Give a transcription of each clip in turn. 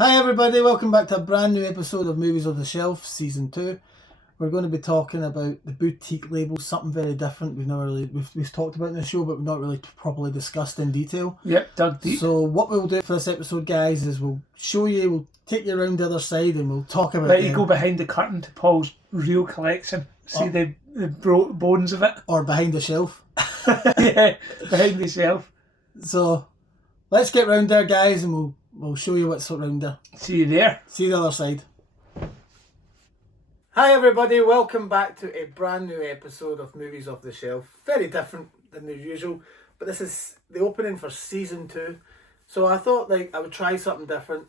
Hi everybody, welcome back to a brand new episode of Movies on the Shelf, Season 2. We're going to be talking about the boutique labels, something very different we've talked about in the show, but we've not really properly discussed in detail. Yep, dug deep. So what we'll do for this episode, guys, is we'll take you around the other side and we'll talk about Let you go behind the curtain to Paul's real collection. See the bones of it. Or behind the shelf. Yeah, behind the shelf. So let's get round there, guys, and we'll show you what's around there. See you there. See you the other side. Hi everybody, welcome back to a brand new episode of Movies Off the Shelf. Very different than the usual, but this is the opening for Season 2. So I thought I would try something different,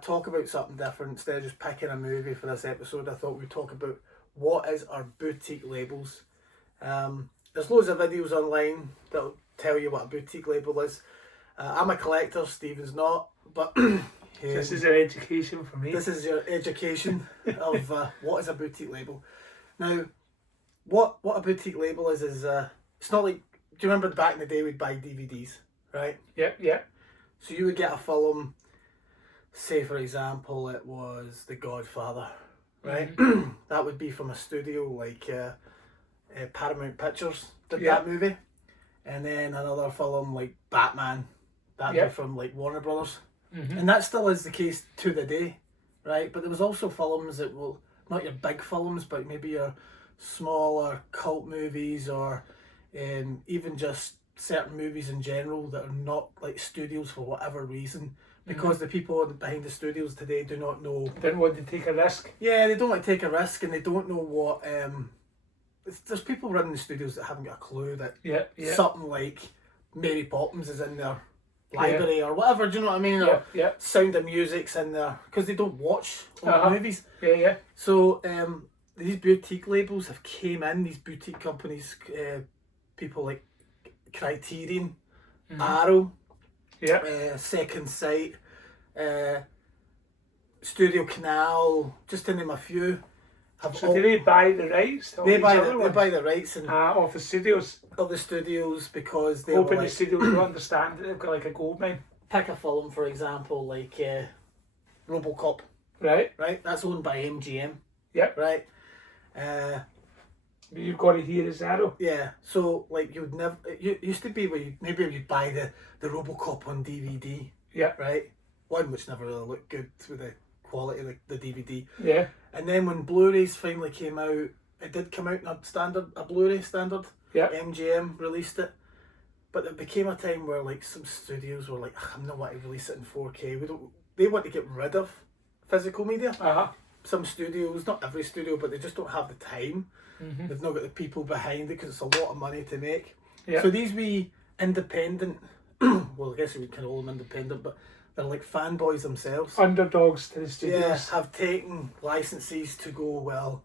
talk about something different instead of just picking a movie for this episode. I thought we'd talk about what is our boutique labels. There's loads of videos online that'll tell you what a boutique label is. I'm a collector, Stephen's not, but this is an education for me. This is your education of what is a boutique label. Now, what a boutique label is it's not like, do you remember back in the day we'd buy DVDs, right? Yep. So you would get a film, say for example it was The Godfather, right? Mm-hmm. That would be from a studio like Paramount Pictures did that movie. And then another film like Batman, that'd be from like Warner Brothers. Mm-hmm. And that still is the case to the day, right? But there was also films that will, not your big films, but maybe your smaller cult movies or even just certain movies in general that are not like studios for whatever reason. Because the people behind the studios today do not know. Didn't want to take a risk. Yeah, they don't want to take a risk and they don't know what... there's people running the studios that haven't got a clue that something like Mary Poppins is in their library or whatever, do you know what I mean? Or Sound of Music's in there, because they don't watch all the movies. Yeah. So these boutique labels have came in, these boutique companies, people like Criterion, Arrow, Second Sight, STUDIOCANAL, just to name a few. So do they buy the rights? They buy the rights of the studios. Of the studios, because they hoping the studios will understand that they've got like a gold mine. Pick a film, for example, like RoboCop. Right. That's owned by MGM. Yep. Right. You've got it here as Arrow. Yeah. So like you would never. It used to be where you'd buy the RoboCop on DVD. Yeah. Right. One which never really looked good with the quality of the DVD. Yeah. And then when Blu-rays finally came out, it did come out in a Blu-ray standard. Yeah. MGM released it. But there became a time where like some studios were like, I'm not want to release it in 4K. They want to get rid of physical media. Some studios, not every studio, but they just don't have the time. Mm-hmm. They've not got the people behind it because it's a lot of money to make. Yeah. So these wee independent, well I guess we can call them independent, but they're like fanboys themselves. Underdogs to the studios. Yeah, have taken licenses to go, well,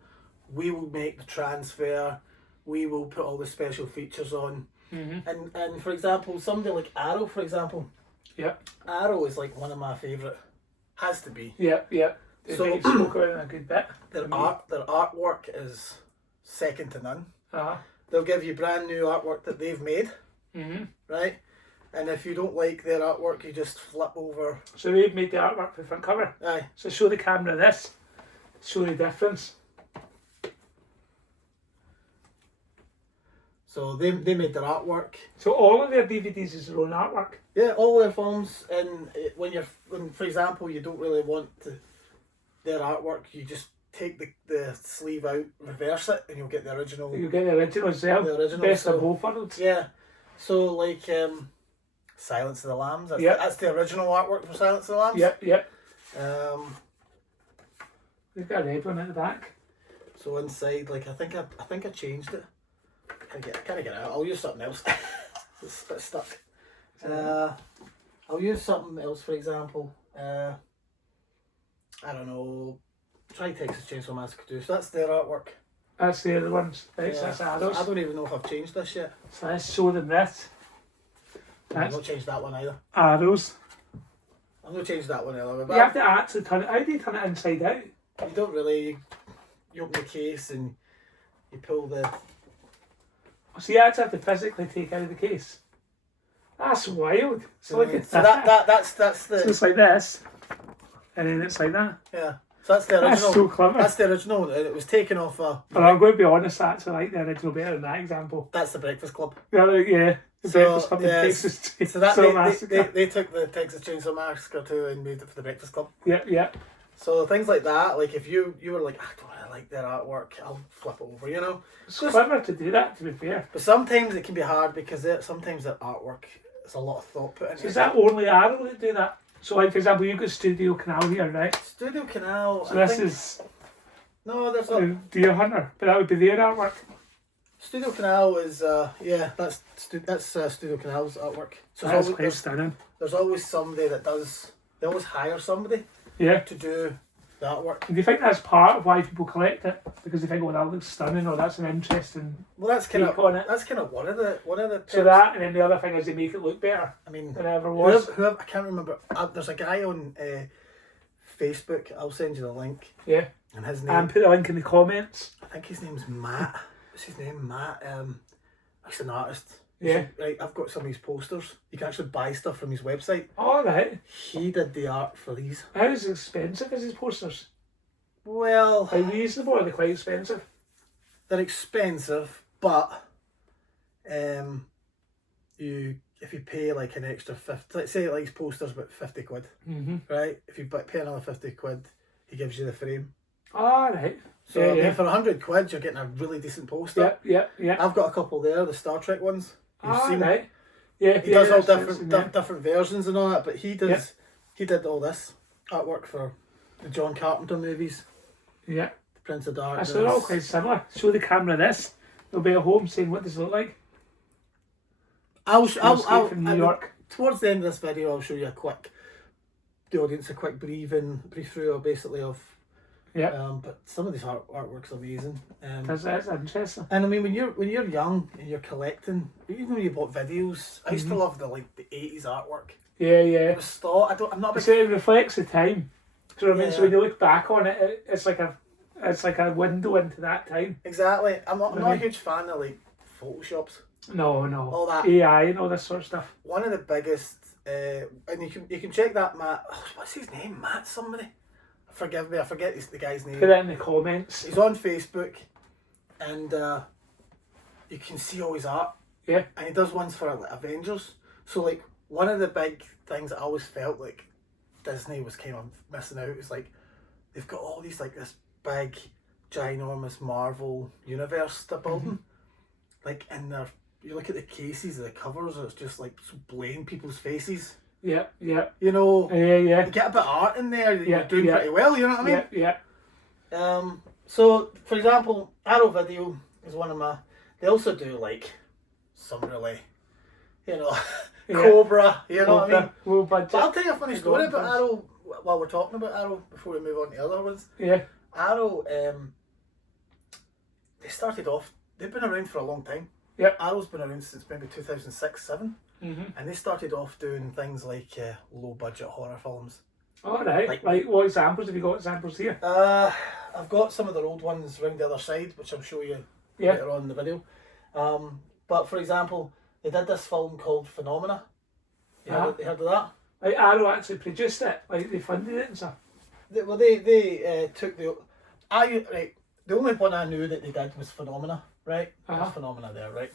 we will make the transfer, we will put all the special features on. Mm-hmm. And for example, somebody like Arrow, for example. Yeah. Arrow is like one of my favourite. Has to be. Yeah. So spoke about it in a good bit. Their artwork is second to none. They'll give you brand new artwork that they've made. Mm-hmm. Right? And if you don't like their artwork, you just flip over. So they've made the artwork for the front cover. Aye. So show the camera this. Show the difference. So they made their artwork. So all of their DVDs is their own artwork. Yeah, all their films. And when for example, you don't really want their artwork, you just take the sleeve out, reverse it, and you'll get the original. You get the original as well. The original. Best of both worlds. Yeah. So like Silence of the Lambs. That's the original artwork for Silence of the Lambs. Yep. They've got a red one at the back. So inside, like I think I changed it. Can I get it out? I'll use something else. It's a bit stuck. I'll use something else, for example. I don't know. Try Texas Chainsaw Massacre 2. So that's their artwork. That's the other ones. Right, yeah. So that's Arrows. I don't even know if I've changed this yet. So let's show them this. I've not changed that one either. Arrows. I've not changed that one either. But you have to actually turn it. How do you turn it inside out? You don't really. You open the case and you pull the. So you actually have to physically take out of the case. That's wild. So look at that. That's the. So it's like this. and then it's like that. Yeah. So that's the original. That's so clever. That's the original. And it was taken off Well, I'm going to be honest, I actually like the original better than that example. That's the Breakfast Club. Yeah, the Breakfast Club and Texas Chainsaw Massacre. They took the Texas Chainsaw Massacre too and made it for the Breakfast Club. Yeah. So things like that, like if you were like, I don't really like their artwork, I'll flip it over, you know. It's clever to do that, to be fair. But sometimes it can be hard because sometimes their artwork is a lot of thought put into it. So is that only Arrow that do that? So like for example, you've got STUDIOCANAL here, right? STUDIOCANAL. So this is there's a Deer Hunter, but that would be their artwork. STUDIOCANAL is that's STUDIOCANAL's artwork. So That's quite stunning. There's always somebody that does. They always hire somebody. Yeah. To do the artwork. Do you think that's part of why people collect it? Because they think, oh, that looks stunning, or that's an interesting. Well, that's kind of on it. That's kind of one of the. So that, and then the other thing is they make it look better. I mean, than it ever was. Whoever, I can't remember. There's a guy on Facebook. I'll send you the link. Yeah. And his name. And put the link in the comments. I think his name's Matt. What's his name? Matt. He's an artist. Yeah. Right. I've got some of his posters. You can actually buy stuff from his website. All right. He did the art for these. How expensive is his posters? Well, Are they reasonable or are they quite expensive? they're expensive, but if you pay like an extra 50, let's say like his posters about 50 quid, right? If you pay another 50 quid, he gives you the frame. All right. So I mean, for 100 quid, you're getting a really decent poster. Yeah. I've got a couple there, the Star Trek ones. You've seen them. Right. Yeah. He does all different versions and all that, but he did all this artwork for the John Carpenter movies. Yeah. The Prince of Darkness. So they're all quite similar. Show the camera this. They'll be at home saying, what does it look like? I'll from New York. Towards the end of this video, I'll show you the audience a quick brief through basically of. Yeah. But some of these artwork's amazing. That's interesting. And I mean, when you're young and you're collecting, even when you bought videos, I used to love the 80s artwork. Yeah. It was thought. I'm not. So it reflects the time. So I mean, so when you look back on it, it's like a window into that time. Exactly. I'm not a huge fan of like Photoshops. No. All that AI and all this sort of stuff. One of the biggest, and you can check that Matt. What's his name? Matt somebody. Forgive me, I forget the guy's name. Put it in the comments. He's on Facebook, and you can see all his art. Yeah. And he does ones for like Avengers. So like one of the big things I always felt like Disney was kind of missing out is like they've got all these like this big, ginormous Marvel universe they're building. Like you look at the cases, the covers, it's just like so blatant people's faces. Yeah. You know. Yeah. You get a bit of art in there, you're doing pretty well. You know what I mean? Yeah. So for example, Arrow Video is one of my. They also do like some really, Cobra. You know what I mean? Low budget. But I'll tell you a funny story about Arrow while we're talking about Arrow before we move on to the other ones. Yeah. Arrow, they started off. They've been around for a long time. Yeah. Arrow's been around since maybe 2006-07. And they started off doing things like low budget horror films. All right. Like what examples? Have you got examples here? I've got some of their old ones round the other side, which I'll show you later on in the video. But for example, they did this film called Phenomena. You heard of that? Like Arrow actually produced it. Like they funded it and stuff. They took the only one I knew that they did was Phenomena, right? There's Phenomena there, right?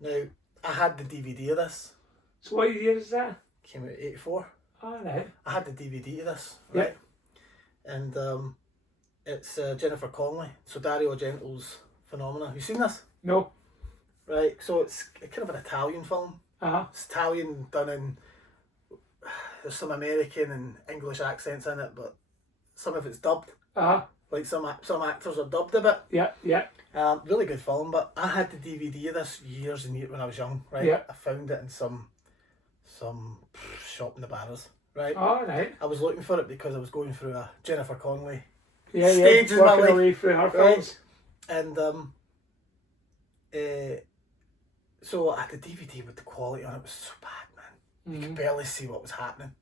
Now I had the DVD of this. So what year is that? Came out in '84. All right. I had the DVD of this, right? And it's Jennifer Connelly. So Dario Argento's Phenomena. Have you seen this? No. Right. So it's kind of an Italian film. It's Italian done in. There's some American and English accents in it, but some of it's dubbed. Like some actors are dubbed a bit. Yeah. Really good film, but I had the DVD of this years and years when I was young, right? Yeah. I found it in some shop in the Barras, right? All right. I was looking for it because I was going through a Jennifer Connelly stage in my life, away through her films. And so I had the DVD with the quality on it was so bad, man. You could barely see what was happening.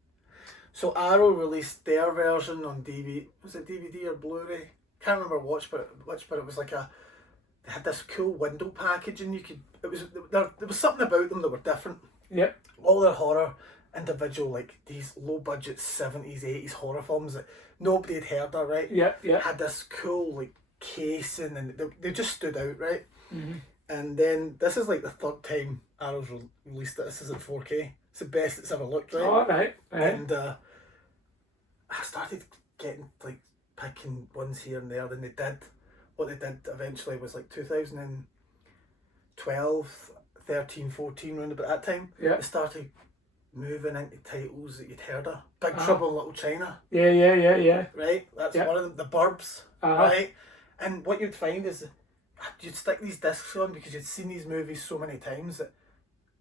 So Arrow released their version on DVD. Was it DVD or Blu-ray? Can't remember which, but it was like they had this cool window package, and there was something about them that were different. Yep. All their horror individual, like these low budget 70s, 80s horror films that nobody had heard of, right? Yeah. Had this cool like casing and they just stood out, right? Mm-hmm. And then this is like the third time Arrow's released it. This is at 4K. It's the best it's ever looked, right? Oh, right. And I started getting like picking ones here and there. Then what they did eventually was like 2012, 13, 14, around about that time. Yeah. They started moving into titles that you'd heard of. Big Trouble in Little China. Yeah. Right? That's one of them. The Burbs. Right? And what you'd find is you'd stick these discs on because you'd seen these movies so many times that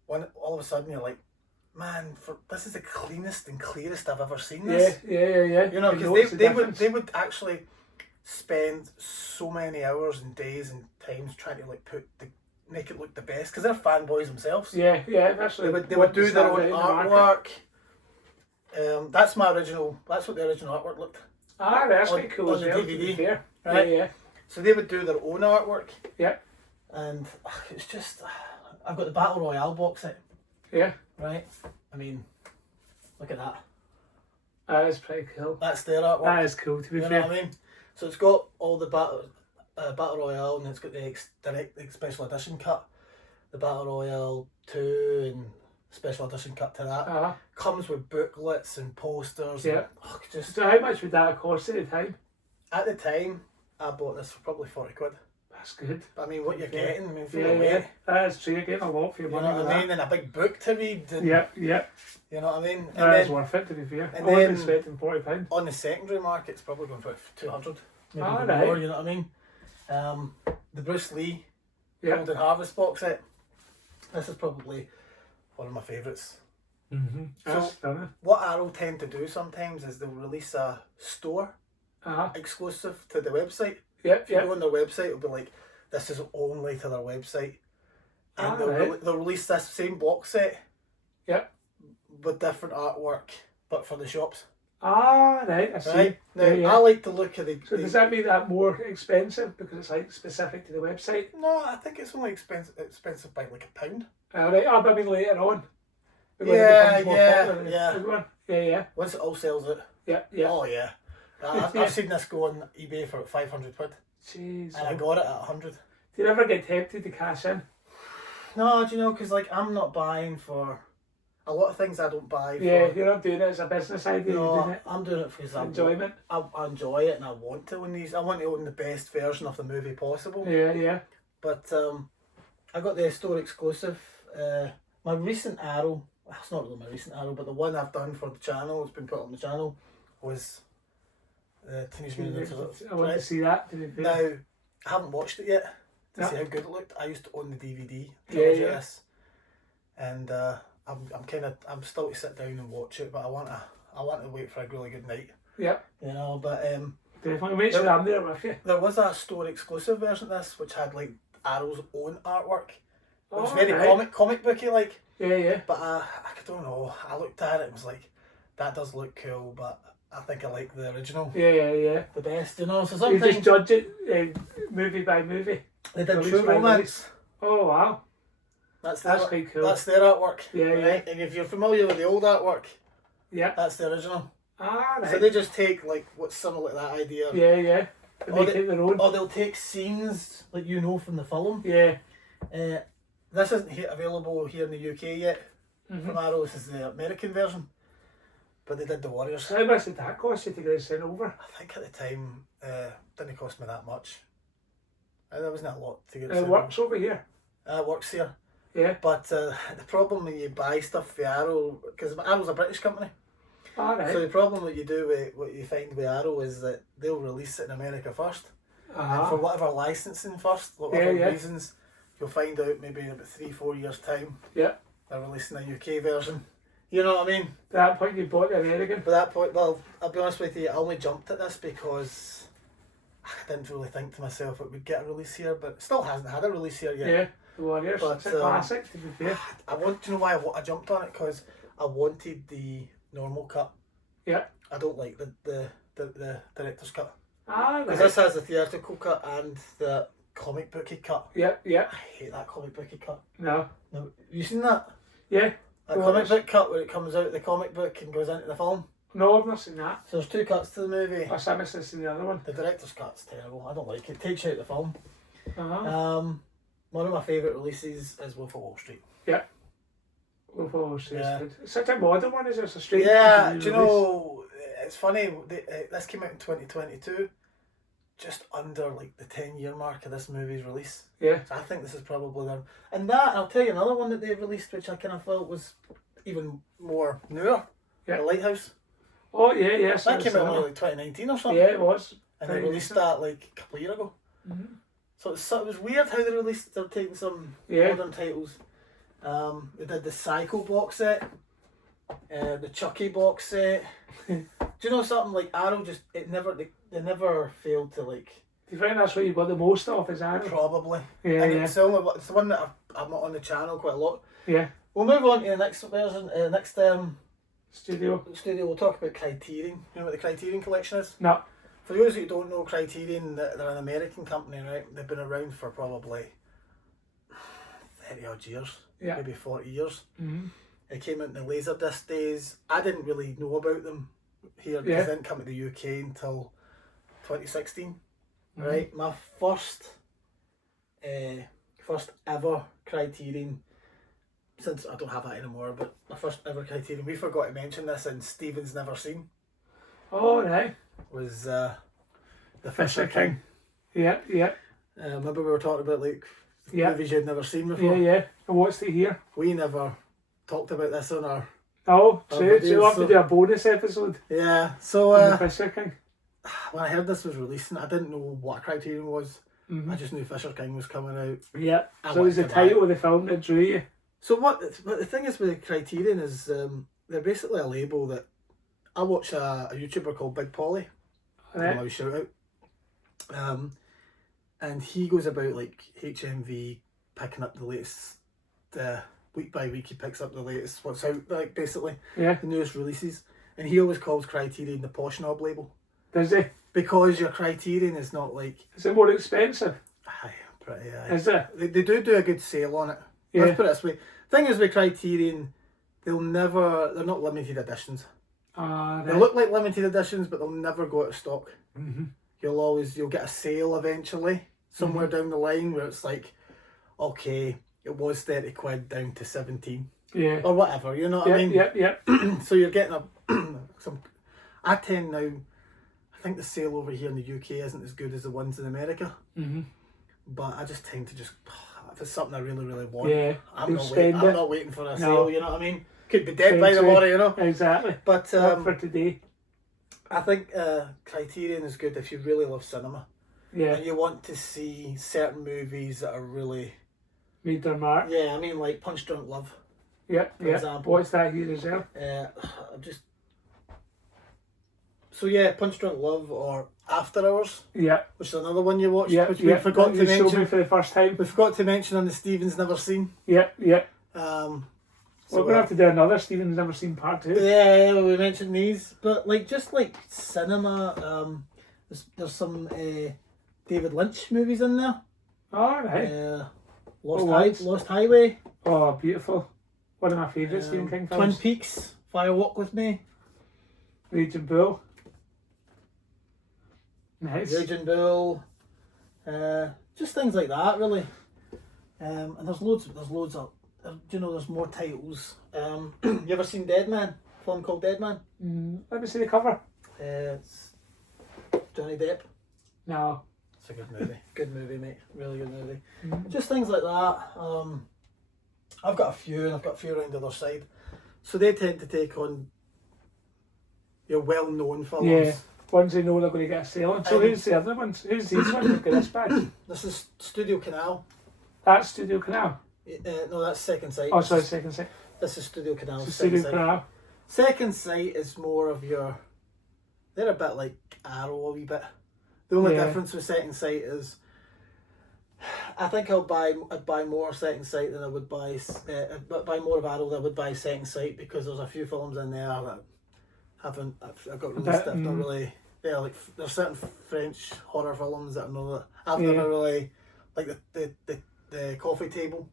all of a sudden you're like, man, this is the cleanest and clearest I've ever seen this. Yeah. You know, because they would actually spend so many hours and days and times trying to like make it look the best because they're fanboys themselves. Yeah. Actually, they would do their own artwork. That's my original. That's what the original artwork looked. That's quite cool as well. DVD, right? Yeah. So they would do their own artwork. Yeah. And it's just, I've got the Battle Royale box set. Yeah. Right. I mean, look at that. That is pretty cool. That's their artwork. That is cool, to be fair. You know what I mean? So it's got all the Battle Royale, and it's got the direct special edition cut, the Battle Royale 2 and special edition cut to that. Comes with booklets and posters. Yeah. And, so how much would that have cost at the time? At the time, I bought this for probably 40 quid. That's good. But I mean, what you're getting, I mean, yeah. That's true. You're getting a lot for your money. You know what I mean? And a big book to read. And, yeah. You know what I mean? That's worth it, to be fair. And I wasn't expecting £40. On the secondary market, it's probably going for 200. Maybe Right. more, you know what I mean? The Bruce Lee Golden Harvest box set. This is probably one of my favourites. Mm-hmm. That's stunning. What Arrow tend to do sometimes is they'll release a store exclusive to the website. If you go on their website, it'll be like, this is only to their website. And they'll release this same box set with different artwork, but for the shops. Right, I see. Right? Now, I like to look at the... So does that make that more expensive because it's like specific to the website? No, I think it's only expensive by like £1. Right, but I mean later on. Yeah. Once it all sells it. Yeah. Oh yeah. I've seen this go on eBay for 500 quid. Jeez. And I got it at 100. Do you ever get tempted to cash in? No, do you know, because like I'm not buying for a lot of things. I don't buy for. Yeah, you're not doing it as a business idea. No, I'm doing it because enjoyment. I enjoy it and I want to own these. I want to own the best version of the movie possible. Yeah. But I got the store exclusive. My recent Arrow. It's not really my recent Arrow, but the one I've done for the channel, it's been put on the channel, was Teenage Mutant Ninja Turtles. I want to see that. Now, I haven't watched it yet to see how good it looked. I used to own the DVD. This, and I'm still to sit down and watch it, but I want to wait for a really good night. Yeah. You know, but definitely make sure I'm there with you. There was a store exclusive version of this, which had like Arrow's own artwork. It was very comic booky like. Yeah. But I don't know. I looked at it and was like, that does look cool, but I think I like the original. Yeah. The best, you know. So sometimes you just judge it movie by movie. They did True Romance. Oh wow. That's quite cool. That's their artwork. Yeah. And if you're familiar with the old artwork, that's the original. Right. So they just take like what's similar to that idea. Yeah. They take their own. Or they'll take scenes like from the film. Yeah. This isn't available here in the UK yet. From Arrow, this is the American version. But they did the Warriors. How much did that cost you to get it sent over? I think at the time, didn't cost me that much. There wasn't a lot to get it works over here. It works here. Yeah. But the problem when you buy stuff for Arrow, because Arrow's a British company. Right. So the problem what you find with Arrow is that they'll release it in America first. And for whatever licensing first, whatever reasons, you'll find out maybe in about 3-4 years' time. Yeah. They're releasing a UK version. You know what I mean? At that point you bought the American? At that point, well, I'll be honest with you, I only jumped at this because I didn't really think to myself it would get a release here, but it still hasn't had a release here yet. Yeah, the Warriors. But, it's a classic, to be fair. Do you know why I jumped on it? Because I wanted the normal cut. Yeah. I don't like the director's cut. Right. Because this has the theatrical cut and the comic booky cut. Yeah. I hate that comic booky cut. No. You seen that? Yeah. A comic book cut where it comes out of the comic book and goes into the film. No, I've not seen that. So there's 2 cuts to the movie. I must have seen the other one. The director's cut's terrible. I don't like it. It takes you out of the film. Uh-huh. One of my favourite releases is Wolf of Wall Street. Yeah. Wolf of Wall Street. Yeah. It's such a modern one, is it? It's a strange do you know, it's funny, this came out in 2022, just under like the 10-year mark of this movie's release. Yeah. So I think this is probably them. And that, I'll tell you another one that they released, which I kind of felt was even more newer. Yeah. The Lighthouse. Oh, yeah. That came out in like 2019 or something. Yeah, it was. And they released that like a couple of years ago. Mm-hmm. So it was weird how they released, they're taking some modern titles. They did the Psycho box set, the Chucky box set. Do you know something, like Arrow they never failed to like... Do you think that's what you got the most of, is Arrow? Probably. Yeah, and it's the one that I'm on the channel quite a lot. Yeah. We'll move on to the next version, next studio. We'll talk about Criterion. You know what the Criterion Collection is? No. For those who don't know, Criterion, they're an American company, right? They've been around for probably 30 odd years, maybe 40 years. Mm-hmm. It came out in the Laserdisc days. I didn't really know about them here because they didn't come to the UK until 2016. Mm-hmm. Right? My first ever Criterion, since I don't have that anymore, but my first ever Criterion, we forgot to mention this in Stephen's Never Seen. Oh, right. Was the Fisher King. Yeah. Remember we were talking about like movies you'd never seen before? Yeah. I watched it here. We never talked about this on our... Oh, so you'll have to do a bonus episode. Yeah, so... the Fisher King. When I heard this was releasing, I didn't know what Criterion was. Mm-hmm. I just knew Fisher King was coming out. Yeah, so it was the title of the film that drew you. So but the thing is with Criterion is they're basically a label that... I watch a YouTuber called Big Polly. Right. I shout out. And he goes about like HMV picking up the latest, week by week he picks up the latest what's out, like basically the newest releases, and he always calls Criterion the posh knob label. Does he? Because your Criterion is not like... Is it more expensive? Aye, pretty aye. Is it? They do a good sale on it. Yeah. Let's put it this way. Thing is with Criterion, they're not limited editions. Right. They look like limited editions, but they'll never go out of stock. Mm-hmm. You'll get a sale eventually somewhere down the line where it's like, okay, it was 30 quid down to 17. Yeah. Or whatever, you know what I mean? Yep. So you're getting I tend now, I think the sale over here in the UK isn't as good as the ones in America. Mm-hmm. But I just tend to if it's something I really, really want, I'm not waiting for a sale, you know what I mean? Could be dead by tomorrow, you know? Exactly. But for today. I think Criterion is good if you really love cinema. Yeah. And you want to see certain movies that are really... made their mark. Yeah, I mean like Punch Drunk Love. Yeah, for example. What's that here as well? Punch Drunk Love or After Hours. Yeah. Which is another one you watched, which we forgot to mention. Showed me for the first time. We forgot to mention on the Stephen's Never Seen. Yeah. We're going to have to do another Stephen's Never Seen part 2. Yeah, we mentioned these. But just like cinema, there's some David Lynch movies in there. All right. Lost Highway. Oh, beautiful. One of my favourite Stephen King films. Twin Peaks, Fire Walk With Me. Raging Bull. Nice. Raging Bull. Just things like that, really. And there's loads of... there's more titles. You ever seen Dead Man? A film called Dead Man? Let me see the cover. It's Johnny Depp. No. It's a good movie. Good movie, mate. Really good movie. Just things like that. I've got a few, and I've got a few around the other side. So they tend to take on your well-known films. Yeah, ones they know they're going to get a sale on. So who's the other ones? Who's these ones that got this badge? This is STUDIOCANAL. That's STUDIOCANal? No, that's Second Sight. Oh, sorry, Second Sight. This is STUDIOCANAL. STUDIOCANal. Second Sight is more of your... They're a bit like Arrow a wee bit. The only difference with Second Sight is... I think I'd buy more Second Sight than I would buy more of Arrow than I would buy Second Sight, because there's a few films in there that I've got released that not really... Yeah, like there's certain French horror films that I know that I've never really... Like the Coffee Table,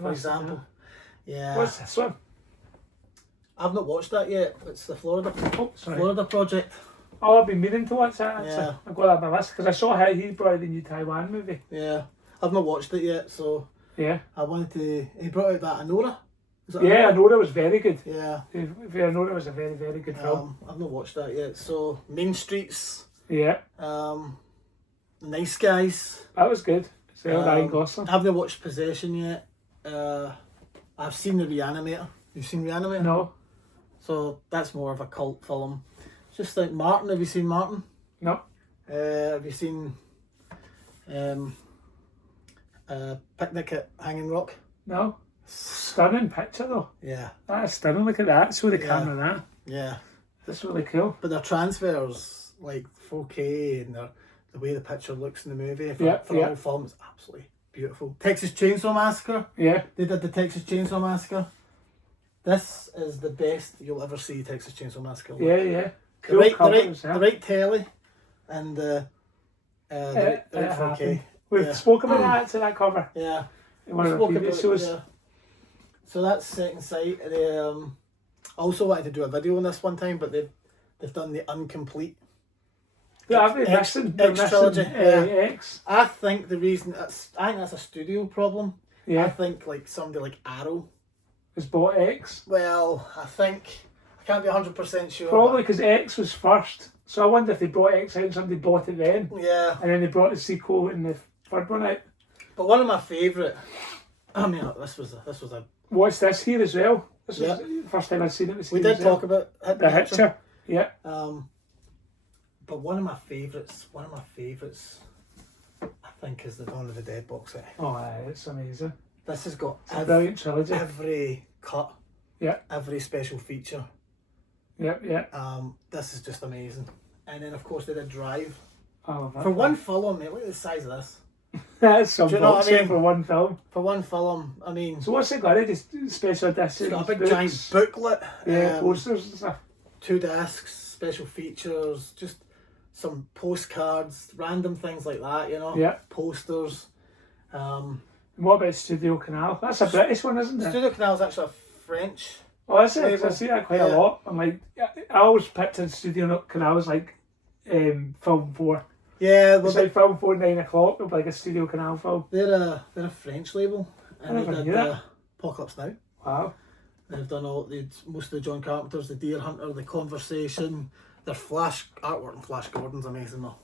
for example. Yeah. What's this one? I've not watched that yet. It's the Florida Sorry. Florida Project. Oh, I've been meaning to watch that. Actually. Yeah. I've got that on my list because I saw how he brought out the new Taiwan movie. Yeah, I've not watched it yet, so Yeah. I wanted to. He brought out that Anora. Is it Yeah, Anora? Anora was very good. Yeah. Anora was a very, very good film. I've not watched that yet. So Main Streets. Yeah. Nice Guys. That was good. So Ryan Gosling. I've not watched Possession yet. I've seen The Reanimator. You've seen Reanimator? No. So that's more of a cult film. Just like Martin. Have you seen Martin? No. Have you seen Picnic at Hanging Rock? No. Stunning picture though. Yeah. That's stunning. Look at that. Show the camera that. Yeah. That's really cool. But their transfers, like 4K, and the way the picture looks in the movie for Yeah, an old film is absolutely beautiful. Texas Chainsaw Massacre. Yeah. They did the Texas Chainsaw Massacre. This is the best you'll ever see Texas Chainsaw Massacre. Look. Yeah, yeah. The Cool right colours, yeah. telly and the right 4K. We've spoken about that to that cover. Yeah. In one of the previous shows. Yeah. So that's Second Sight. They also wanted to do a video on this one time, but they've done the incomplete. Yeah, I've been missing. X trilogy. X. I think the reason I think that's a studio problem. Yeah. I think like somebody like Arrow Has bought X. Well, I can't be 100% sure. Probably because X was first. So I wonder if they brought X out and somebody bought it then. Yeah. And then they brought the sequel and the third one out. But one of my favourite. I mean, this was a. Watch this here as well. This was the first time I'd seen it. We did talk about the Hitcher. Yeah. But one of my favourites, I think, is the Dawn of the Dead box set. Oh, it's amazing. This has got a brilliant trilogy. Every cut. Yeah. Every special feature. Yep, yeah. This is just amazing. And then of course they did Drive. Oh, for one film, mate, look at the size of this. That's some box set I mean? for one film. For one film, I mean. So what's it got? Just special editions? It's got a big books, giant booklet. Yeah, posters and stuff. 2 discs, special features, just some postcards, random things like that, you know. Yeah. Posters. What about STUDIOCANAL? That's a British one, isn't it? STUDIOCANAL is actually a French. Oh, is it? I see that quite a lot. I'm like, I always pictured STUDIOCANAL as like film 4. Yeah, well, it's like film 4 9 o'clock. It'll be like a STUDIOCANal film. They're a French label, and they did Apocalypse Now. Wow. They've done most of the John Carpenters, the Deer Hunter, the Conversation. Their Flash artwork and Flash Gordon's amazing though.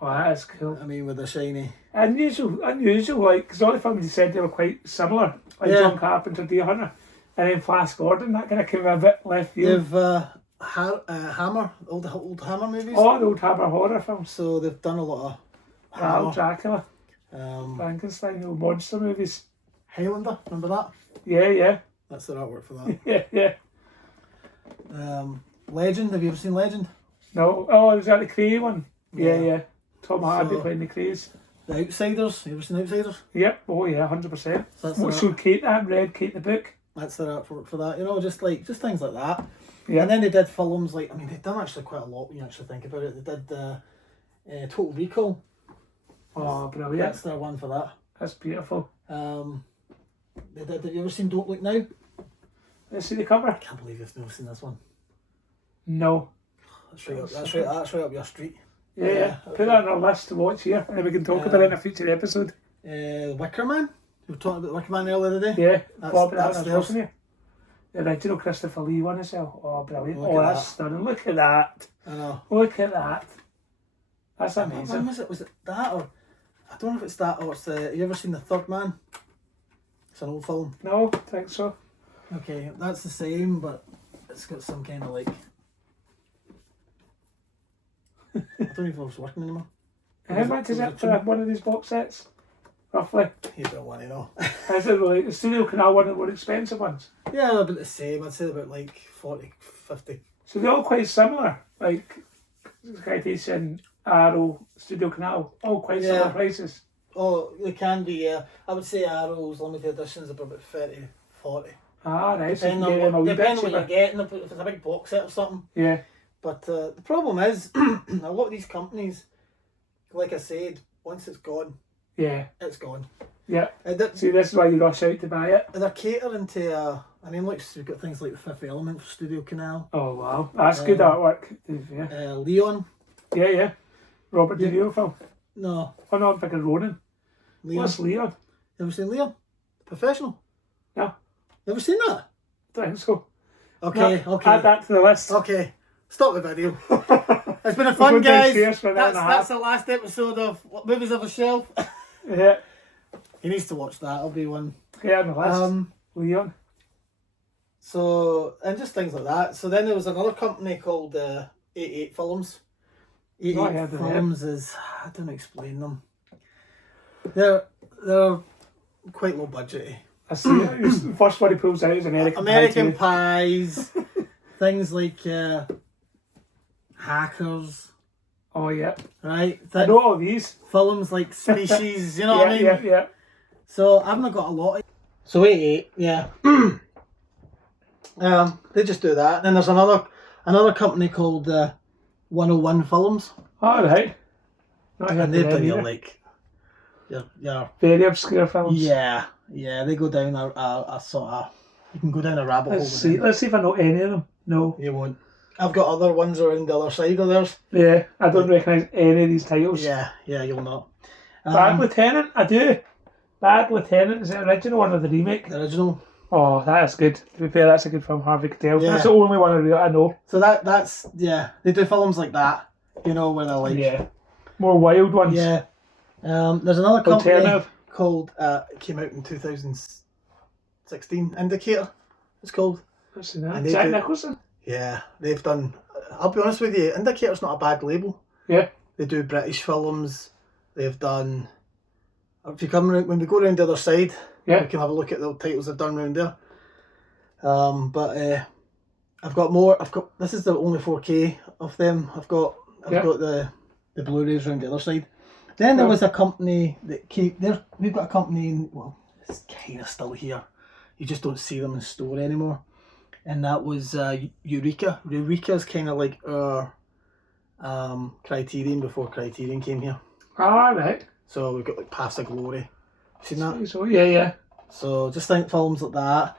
Oh, that is cool. I mean, with the shiny. Unusual, like, because all the films you said they were quite similar, like John Carpenter, Deer Hunter, and then Flash Gordon. That kind of came a bit left field. They've Hammer, old Hammer movies. Oh, the old Hammer horror films. So they've done a lot of Hammer. Dracula, Frankenstein, the old monster movies. Highlander, remember that? Yeah. That's their artwork for that. yeah. Legend, have you ever seen Legend? No. Oh, was that the Cray one? Yeah. Tom Hardy playing the Krays. The Outsiders, you ever seen Outsiders? Yep. Oh yeah, 100%. What showed Kate that? Read Kate the book. That's their artwork for that. You know, just things like that. Yeah. And then they did films like, I mean, they've done actually quite a lot when you actually think about it. They did Total Recall. Oh, brilliant. That's their one for that. That's beautiful. They did. Have you ever seen Don't Look Now? Let's see the cover. I can't believe you've never seen this one. No. That's right up your street. Yeah. Put that on our list to watch here, and then we can talk about it in a future episode. Wicker Man. We were talking about the Wicker Man earlier today. Yeah. That's theirs. The original Christopher Lee one as well. Oh, brilliant. That's stunning. Look at that. I know. Look at that. That's amazing. When was it? Was it that or... I don't know if it's that or it's the... Have you ever seen The Third Man? It's an old film. No, I think so. Okay, that's the same, but it's got some kind of like... I don't even know if it's working anymore. How much is it for one of these box sets? Roughly. You don't want to know. Is it like the STUDIOCANal one of the more expensive ones? Yeah, about the same. I'd say about like 40, 50. So they're all quite similar. Like Criterion, Arrow, STUDIOCANal, all quite similar prices. Oh, they can be, yeah. I would say Arrow's limited editions are about 30, 40. Ah, right. Depending on what you're getting, if it's a big box set or something. Yeah. But the problem is, a lot of these companies, like I said, once it's gone, it's gone. Yeah. See, this is why you rush out to buy it. They're catering to I mean, look, we've got things like The Fifth Element for STUDIOCANAL. Oh wow, that's good artwork. Yeah. Leon. Yeah. Robert De Niro film. No. Oh no, I'm thinking Ronin. Leon. What's Leon? You ever seen Leon? Professional? No. You ever seen that? I think so. Okay, No, okay. Add that to the list. Okay. Stop the video. It's been a fun, guys. That's That's the last episode of Movies Off a Shelf. Yeah. He needs to watch that. I'll be one. Yeah, on the list. Leon. So, and just things like that. So then there was another company called 88 Films. 88 Films is, I don't explain them. They're quite low budgety. I see it. The first one he pulls out is American Pies. Things like Hackers. Oh yeah. Right? I know all these. Films like Species, you know what I mean? Yeah. So I've not got a lot of... So 88, yeah. They just do that. Then there's another company called 101 Films. All right. And they've done your like your very obscure films. Yeah. They go down a sort of... You can go down a rabbit hole. Let's see if I know any of them. No. You won't. I've got other ones around the other side of theirs. Yeah, I don't recognise any of these titles. Yeah, you'll not. Bad Lieutenant, I do. Bad Lieutenant, is it the original one or the remake? The original. Oh, that is good. To be fair, that's a good film, Harvey Keitel. Yeah. That's the only one I know. So that's they do films like that, you know, where they're like more wild ones. Yeah. There's another company called came out in 2016, Indicator. It's called. I've seen that. Jack Nicholson. Yeah, they've done. I'll be honest with you, Indicator's not a bad label. Yeah. They do British films. They've done. If you come around, when we go around the other side, we can have a look at the titles they've done around there. But I've got more. This is the only 4K of them. I've got the Blu-rays around the other side. Then there was a company that we've got a company. Well, it's kind of still here. You just don't see them in store anymore. And that was Eureka. Eureka's kind of like our Criterion before Criterion came here. Ah, right. So we've got like Paths of Glory. Seen that? So yeah. So just think films like that.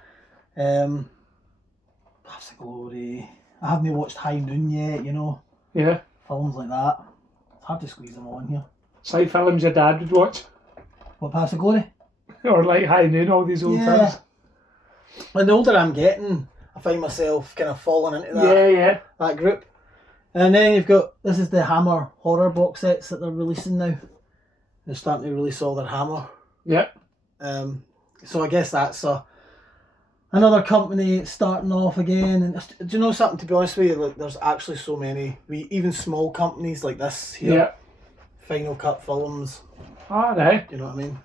Paths of Glory. I haven't watched High Noon yet, you know. Yeah. Films like that. It's hard to squeeze them all in here. It's like films your dad would watch. What, Paths of Glory? Or like High Noon, all these old films. And the older I'm getting, I find myself kind of falling into that, that group. And then you've got, this is the Hammer horror box sets that they're releasing now. They're starting to release all their Hammer. Yeah. So I guess that's another company starting off again. And do you know something, to be honest with you, like, there's actually so many, even small companies like this here. Yeah. Final Cut Films. Ah, right. You know what I mean?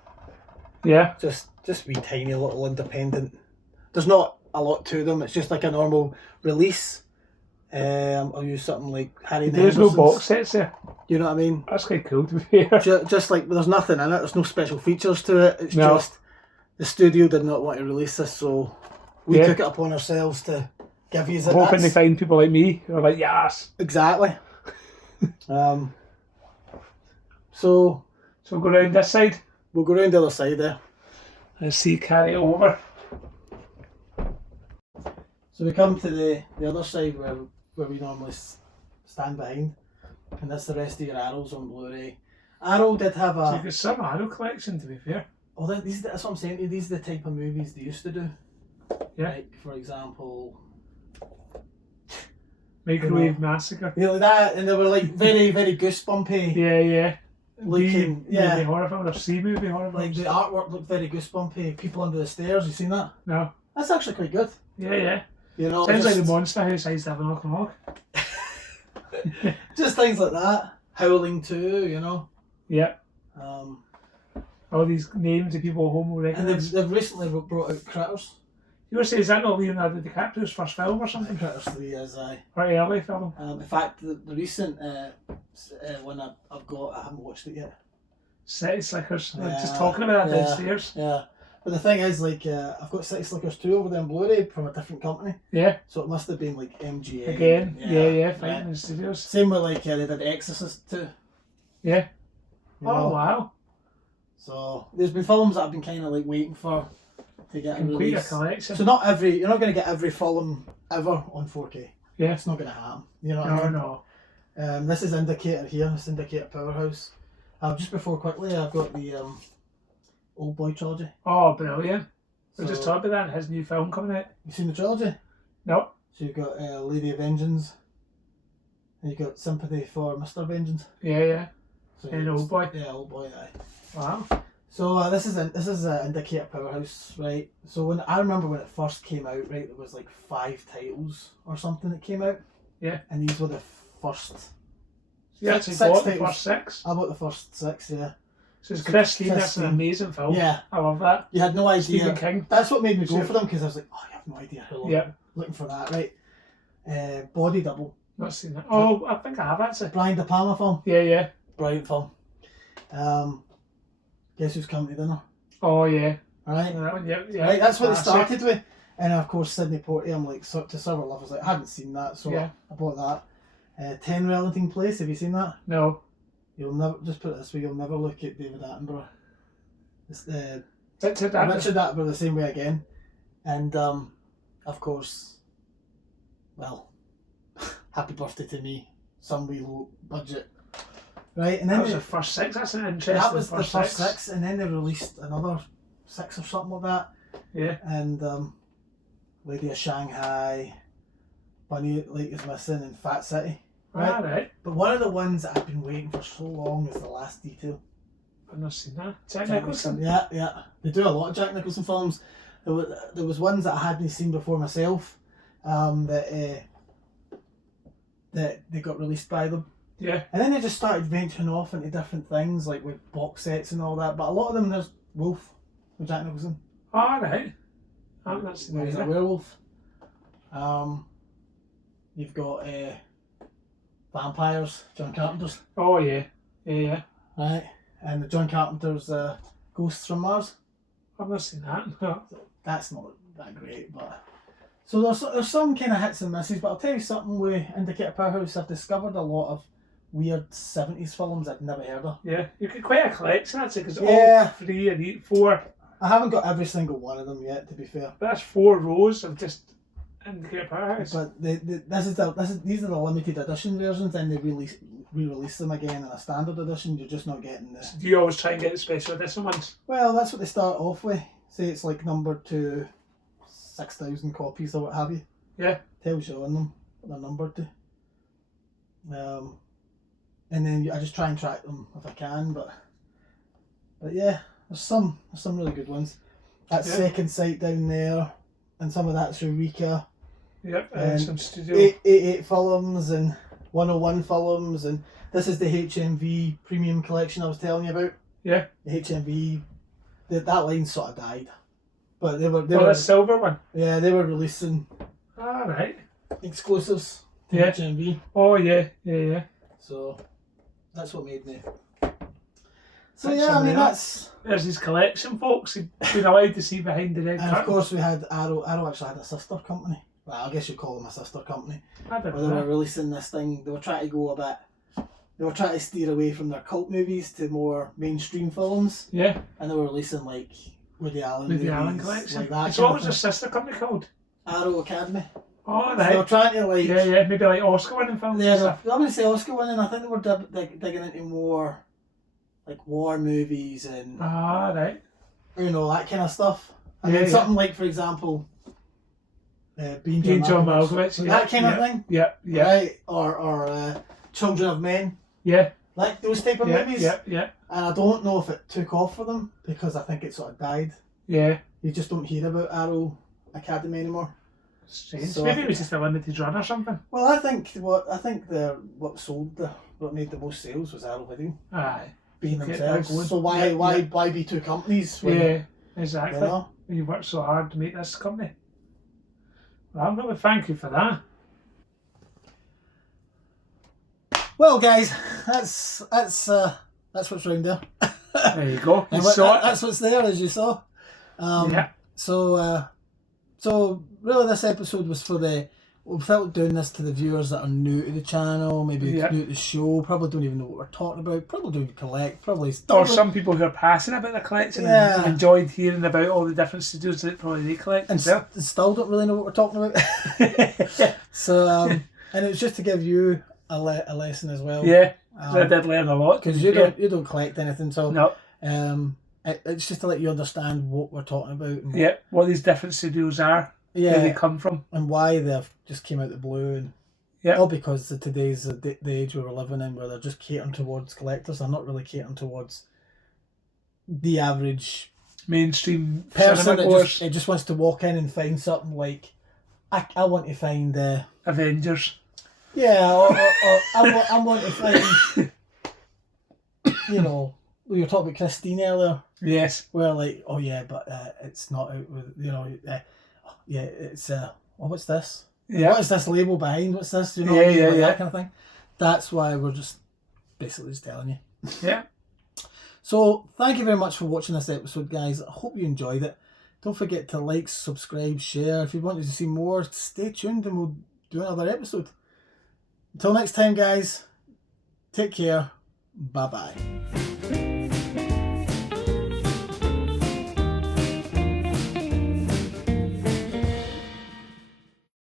Yeah. Just wee tiny little independent. There's not a lot to them. It's just like a normal release. I'll use something like Harry. There's no box sets there. You know what I mean? That's quite cool to be fair. Just like there's nothing in it. There's no special features to it. It's just the studio did not want to release this, so we took it upon ourselves to give you. Hoping they find people like me who are like, yes. Exactly. So we'll go around this side. We'll go around the other side there. Let's see, carry it over. So we come to the other side where we normally stand behind, and that's the rest of your Arrows on Blu-ray. Arrow did have a... So you've got some Arrow collection, to be fair. Oh, that's what I'm saying to you, these are the type of movies they used to do. Yeah. Like, for example... Microwave Massacre. Yeah, like that, and they were like very, very goosebumpy. Yeah. Looking, movie horror film or C-movie horror film. Like the artwork looked very goosebumpy. People under the stairs, you seen that? No. That's actually quite good. Yeah. You know, sounds like the Monster House I used to have an alcoholic. Just things like that. Howling 2, you know. Yeah. All these names of people home will recognise. And they've recently brought out Critters. You were saying, is that not Leonardo DiCaprio's first film or something? Critters 3 is Very early film. In fact, the recent one I've got, I haven't watched it yet. City Slickers. I'm just talking about that downstairs. Yeah. But the thing is, like, I've got City Slickers 2 over there on Blu-ray from a different company. Yeah. So it must have been like MGM. Again. Yeah. Fighting in the studios. Same with like they did Exorcist 2. Yeah. You know? Wow. So there's been films that I've been kind of like waiting for to get a Complete a release. collection. So you're not going to get every film ever on 4K. Yeah. It's not going to happen. You know what I mean? No. This is Indicator here. This is Indicator Powerhouse. Just before quickly, I've got the Old Boy trilogy. Oh, brilliant. We So- just talked about that in his new film coming out. You seen the trilogy? No. So you've got Lady of Vengeance. And you've got Sympathy for Mr. Vengeance. Yeah. So And Old Boy. Yeah, Old Boy. Aye. Wow. So this is Indicator Powerhouse, right? So I remember when it first came out, right, there was like 5 titles or something that came out. Yeah. And these were the first. You actually Six bought the titles. first 6. I bought the first 6, yeah. So it's Christine, that's an Christine. amazing film. Yeah. I love that. You had no idea. Stephen King. That's what made me go Stephen- for them, because I was like, oh, I have no idea how long. Yeah. Looking for that, right? Body Double. Not seen that. Oh, I think I have actually. Brian De Palma film. Yeah. Brilliant film. Guess Who's Coming to Dinner. Oh, yeah. Right? That one, yeah. Right, that's what they Classic. started with. And of course, Sidney Poitier, I'm like, to serve love, I was like, I hadn't seen that, so Yeah. I bought that. 10 Wellington Place, have you seen that? No. You'll never, just put it this way, you'll never look at David Attenborough. It's, Richard Attenborough. Richard Attenborough the same way again. And, of course, well, Happy Birthday to Me, some wee low budget. Right, and then That was the first 6. That's an interesting that was the first 6. 6, and then they released another 6 or something like that. Yeah. And Lady of Shanghai, Bunny Lake is Missing, and Fat City. Right? Right. But one of the ones that I've been waiting for so long is The Last Detail. I've not seen that. Jack Nicholson. Yeah. They do a lot of Jack Nicholson films. There was ones that I hadn't seen before myself that they got released by them. Yeah. And then they just started venturing off into different things, like with box sets and all that. But a lot of them, there's Wolf with Jack Nicholson. Alright. I've not seen Where that he's a either. werewolf. You've got Vampires, John Carpenter's, Oh, yeah. Yeah. right? And the John Carpenter's Ghosts from Mars. I've not seen that. No. That's not that great, but so there's some kind of hits and misses. But I'll tell you something. With Indicator Powerhouse, I've discovered a lot of weird 70s films I'd never heard of. Yeah. You could quite a collection actually, because Yeah. all 3 and 4. I haven't got every single one of them yet, to be fair. That's 4 rows of just Indicator Powerhouse. But these are the limited edition versions, and they re-release them again in a standard edition. You're just not getting the. Do you always try and get the special edition ones? Well, that's what they start off with. Say it's like numbered to 6,000 copies or what have you. Yeah. Tells you on them what they're numbered to. And then I just try and track them if I can, but yeah, there's some really good ones. That Yeah. Second Sight down there, and some of that's Eureka. Yep. And Some studio. 888 films and 101 films, and this is the HMV Premium Collection I was telling you about. Yeah. The HMV, that line sort of died, but they were The silver one. yeah, they were releasing Alright. exclusives to Yeah. HMV, Oh, yeah. so that's what made me. So That's yeah, I mean unreal. that's. There's his collection, folks. He's been allowed to see behind the red And curtain. of course we had Arrow. Arrow actually had a sister company. Well, I guess you'd call them a sister company. I don't Where they know. were releasing this thing. They were trying to go a bit. They were trying to steer away from their cult movies to more mainstream films, Yeah. and they were releasing like Woody Allen With the movies, Allen collection. like that. It's kind of what was thing. the sister company called? Arrow Academy. Oh, So they were right. trying to like. Yeah. Maybe like Oscar winning films and Yeah, stuff. I wouldn't say Oscar winning. I think they were digging into more like war movies and Right. that kind of stuff. And Yeah, then yeah. something like, for example, Being John Malkovich, Malkovich. that kind of thing. Yeah. Right? Or Children of Men, Yeah. like those type of movies. Yeah. And I don't know if it took off for them because I think it sort of died. Yeah. You just don't hear about Arrow Academy anymore. Strange. So Maybe I it was just a limited run or something. Well, I think what made the most sales was Arrow Video Aye. being Get themselves. that going. So why Yeah. why be two companies? When, Yeah. Exactly. You know? You worked so hard to make this company. Well, no, but thank you for that. Well, guys, that's what's round there. There you go. You And saw it. that's what's there, as you saw. Yeah. So really, this episode was for the we felt doing this to the viewers that are new to the channel, maybe Yeah. new to the show, probably don't even know what we're talking about, probably don't collect, probably Or some people who are passionate about the collection and enjoyed hearing about all the different studios that probably they collect and as well. still don't really know what we're talking about. So, and it was just to give you a lesson as well. Yeah, I did learn a lot. Because you don't collect anything, so no. It's just to let you understand what we're talking about. And what these different studios are, where they come from. And why they've just came out of the blue. And all because of today's the age we we're living in, where they're just catering towards collectors. They're not really catering towards the average mainstream person that just wants to walk in and find something like, I want to find Avengers. Yeah, or I want to find, you know, we were talking about Christine earlier. Yes. Where like, oh yeah, but it's not out with, you know, it's what's this? Yeah. What is this label behind? What's this? You know, that kind of thing. That's why we're just basically just telling you. Yeah. So thank you very much for watching this episode, guys. I hope you enjoyed it. Don't forget to like, subscribe, share. If you want to see more, stay tuned and we'll do another episode. Until next time, guys. Take care. Bye-bye.